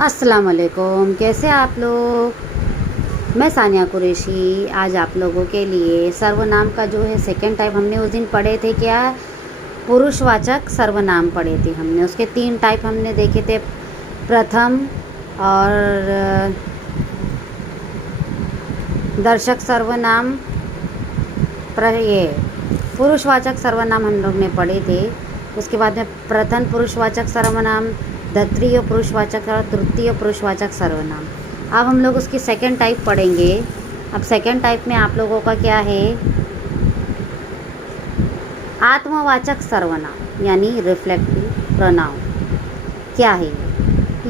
अस्सलाम वालेकुम, कैसे आप लोग। मैं सानिया कुरैशी आज आप लोगों के लिए सर्वनाम का जो है सेकंड टाइप हमने उस दिन पढ़े थे। क्या पुरुषवाचक सर्वनाम पढ़े थे हमने। उसके 3 टाइप हमने देखे थे। प्रथम और दर्शक सर्वनाम, ये पुरुषवाचक सर्वनाम हम लोग ने पढ़े थे। उसके बाद में प्रथम पुरुषवाचक सर्वनाम, द्वितीय पुरुषवाचक और तृतीय पुरुषवाचक सर्वनाम। अब हम लोग उसकी सेकंड टाइप पढ़ेंगे। अब सेकंड टाइप में आप लोगों का क्या है, आत्मवाचक सर्वनाम यानी रिफ्लेक्टिव प्रोनाउन। क्या है,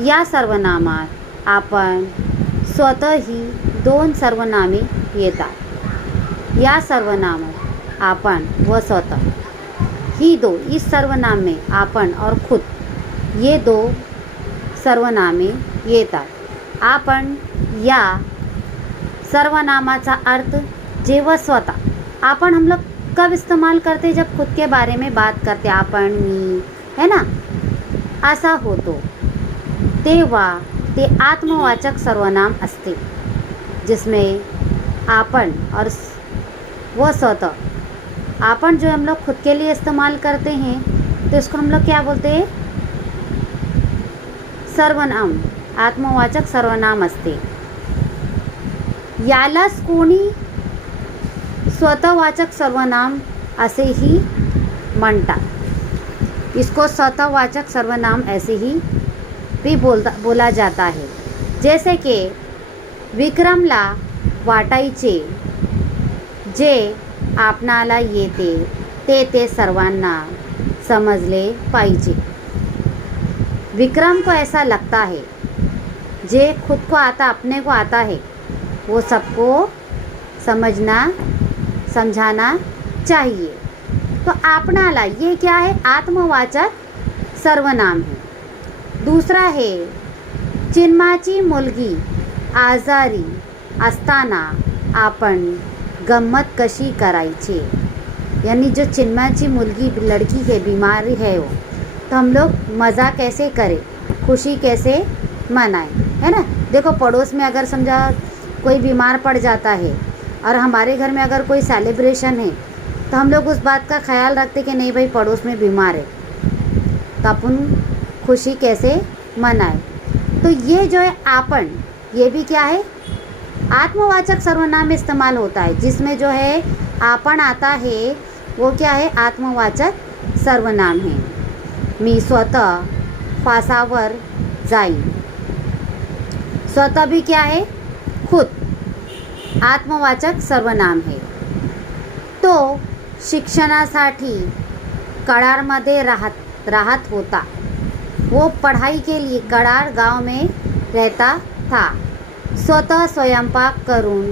या सर्वनामात आपण स्वतःही 2 सर्वनामे येतात। या सर्वनामात आपण व स्वतः ही 2, इस सर्वनाम में आपण और खुद ये 2 सर्वनामे येतात। आपण या सर्वनामाचा अर्थ जेव्हा स्वतः, आपण हम लोग कब इस्तेमाल करते, जब खुद के बारे में बात करते, आपण मी, है ना, असा होतो तेव्हा ते आत्मवाचक सर्वनाम असते, जिसमें आपण और वो स्वतः, आपण जो हम लोग खुद के लिए इस्तेमाल करते हैं तो इसको हम लोग क्या बोलते हैं, सर्वनाम, आत्मवाचक सर्वनाम असते। यालाच कोणी स्वतःवाचक सर्वनाम असेही म्हणतात। इसको स्वतःवाचक सर्वनाम ऐसे ही भी बोला जाता है। जैसे कि विक्रमला वाटायचे, जे आपणाला येते ते सर्वांना समजले पाहिजे। विक्रम को ऐसा लगता है, जे खुद को आता, अपने को आता है, वो सबको समझना समझाना चाहिए। तो आपणाला ये क्या है, आत्मवाचक सर्वनाम है। दूसरा है, चिन्माची मुलगी आजारी असताना आपण गम्मत कशी करायची। यानी जो चिन्माची मुलगी, लड़की है, बीमारी है वो, तो हम लोग मज़ा कैसे करें, खुशी कैसे मनाएं, है ना। देखो, पड़ोस में अगर समझा कोई बीमार पड़ जाता है और हमारे घर में अगर कोई सेलिब्रेशन है, तो हम लोग उस बात का ख्याल रखते कि नहीं भाई, पड़ोस में बीमार है, तो अपन खुशी कैसे मनाएं। तो ये जो है आपण, ये भी क्या है, आत्मवाचक सर्वनाम में इस्तेमाल होता है। जिसमें जो है आपण आता है वो क्या है, आत्मवाचक सर्वनाम है। मी स्वतः फासावर जाईन। स्वतः भी क्या है, खुद, आत्मवाचक सर्वनाम है। तो शिक्षणासाठी कडारमध्ये राहत होता। वो पढ़ाई के लिए कडार गांव में रहता था। स्वतः स्वयंपाक करून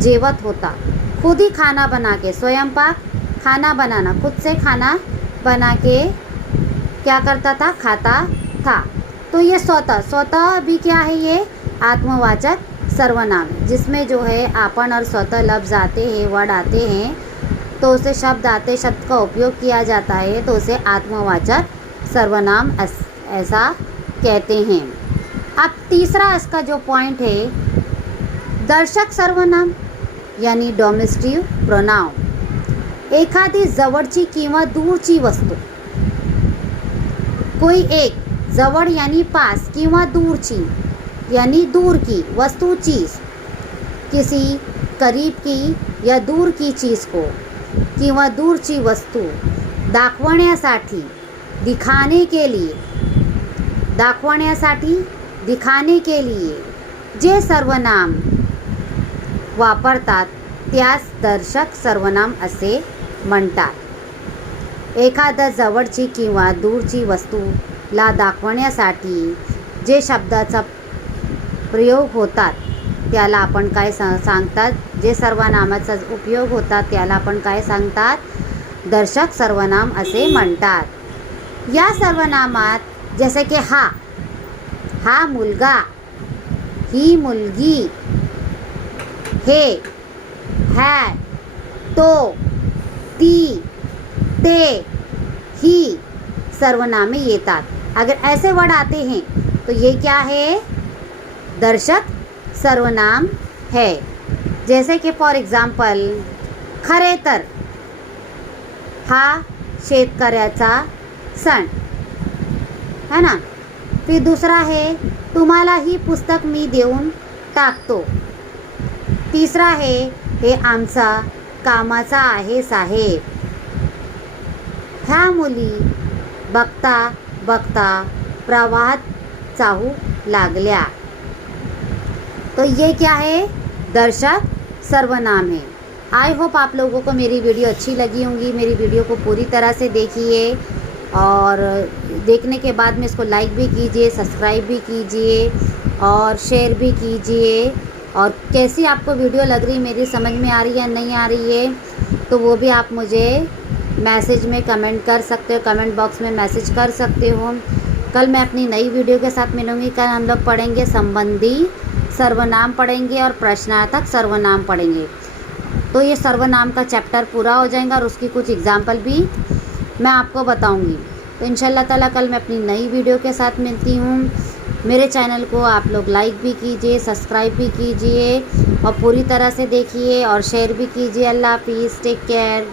जेवत होता। खुद ही खाना बना के, स्वयंपाक खाना बनाना, खुद से खाना बना के क्या करता था, खाता था। तो ये स्वतः भी क्या है, ये आत्मवाचक सर्वनाम है, जिसमें जो है आपण और स्वतः लफ्ज़ आते हैं, वर्ड आते हैं, तो उसे शब्द का उपयोग किया जाता है, तो उसे आत्मवाचक सर्वनाम ऐसा कहते हैं। अब तीसरा इसका जो पॉइंट है, दर्शक सर्वनाम यानी डोमेस्टिक प्रोनाउन। एखादी जवळची किंवा दूरची वस्तू, कोई एक, जवळ यानी पास, किंवा दूरची यानी दूर की वस्तु, चीज़, किसी करीब की या दूर की चीज़ को किंवा दूरची वस्तू दाखवण्यासाठी, दिखाने के लिए, दाखवण्यासाठी, दिखाने के लिए जे सर्वनाम वापरतात त्यास दर्शक सर्वनाम असे म्हणतात। एखाद्या जवळची किंवा दूरची वस्तूला दाखवण्यासाठी जे शब्दाचा प्रयोग होतात त्याला आपण काय सांगतात, जे सर्वनामाचा उपयोग होतात त्याला आपण काय सांगतात, दर्शक सर्वनाम असे म्हणतात। या सर्वनामात जैसे की हा मुलगा, ही मुलगी, हे, है, तो, ती, ते, ही सर्वनामे येतात। अगर ऐसे वर्ड आते हैं तो ये क्या है, दर्शक सर्वनाम है। जैसे कि फॉर एग्जाम्पल, खरे तर हा शेतकऱ्याचा सण है ना। फिर दूसरा है, तुम्हाला ही पुस्तक मी देऊन टाकतो। तीसरा है, हे आमचा कामाचा आहे साहेब। ह्या मुली बघता बघता प्रवाहात चाहू लागल्या। तो ये क्या है, दर्शक सर्वनाम है। आई होप आप लोगों को मेरी वीडियो अच्छी लगी होंगी। मेरी वीडियो को पूरी तरह से देखिए और देखने के बाद में इसको लाइक भी कीजिए, सब्सक्राइब भी कीजिए और शेयर भी कीजिए। और कैसी आपको वीडियो लग रही, मेरी समझ में आ रही है या नहीं आ रही है, तो वो भी आप मुझे मैसेज में कमेंट कर सकते हो, कमेंट बॉक्स में मैसेज कर सकते हो। कल मैं अपनी नई वीडियो के साथ मिलूँगी। कल हम लोग पढ़ेंगे संबंधी सर्वनाम पढ़ेंगे और प्रश्नार्थक सर्वनाम पढ़ेंगे। तो ये सर्वनाम का चैप्टर पूरा हो जाएगा और उसकी कुछ एग्जाम्पल भी मैं आपको बताऊंगी। तो इंशाल्लाह ताला कल मैं अपनी नई वीडियो के साथ मिलती हूँ। मेरे चैनल को आप लोग लाइक भी कीजिए, सब्सक्राइब भी कीजिए और पूरी तरह से देखिए और शेयर भी कीजिए। अल्लाह हाफिज़, टेक केयर।